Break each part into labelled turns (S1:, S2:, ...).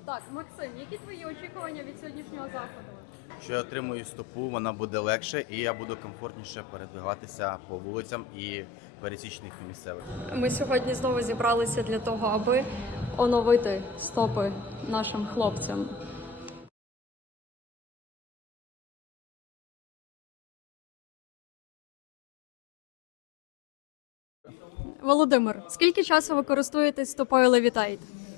S1: Так, Максим, які твої очікування від сьогоднішнього заходу?
S2: Що я отримую стопу, вона буде легше і я буду комфортніше передвигатися по вулицям і пересічних місцевих.
S1: Ми сьогодні знову зібралися для того, аби оновити стопи нашим хлопцям. Володимир, скільки часу ви користуєтесь стопою Levitate?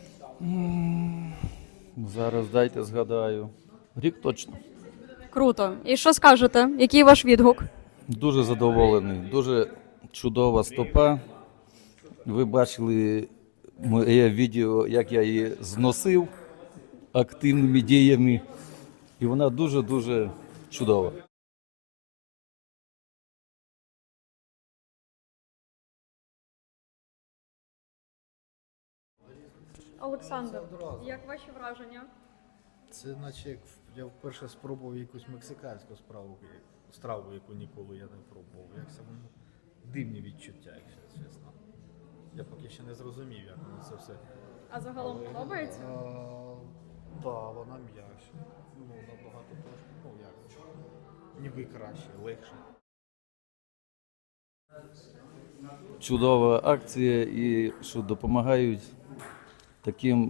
S3: Зараз дайте згадаю. Рік точно.
S1: Круто. І що скажете? Який ваш відгук?
S3: Дуже задоволений, дуже чудова стопа. Ви бачили моє відео, як я її зносив активними діями. І вона дуже-дуже чудова.
S1: Олександр, як ваші враження?
S4: Це наче як я вперше спробував якусь мексиканську страву, яку ніколи я не пробував. Як це воно дивні відчуття, якщо чесно. Я поки ще не зрозумів, як воно це все.
S1: А загалом подобається?
S4: Так, вона м'якша. Ну, набагато трошки, ну як, ніби краще, легше.
S3: Чудова акція і що допомагають таким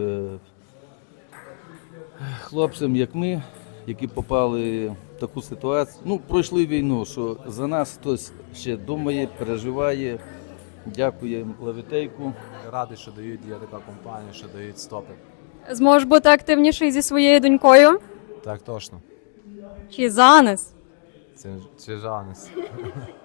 S3: хлопцям, як ми, які попали в таку ситуацію. Ну, пройшли війну, що за нас хтось ще думає, переживає. Дякуємо Левітейку.
S5: Радий, що є така компанія, що дають стопи.
S1: Зможеш бути активніший зі своєю донькою?
S5: Так точно.
S1: Чи зараз?
S5: Це Жанес.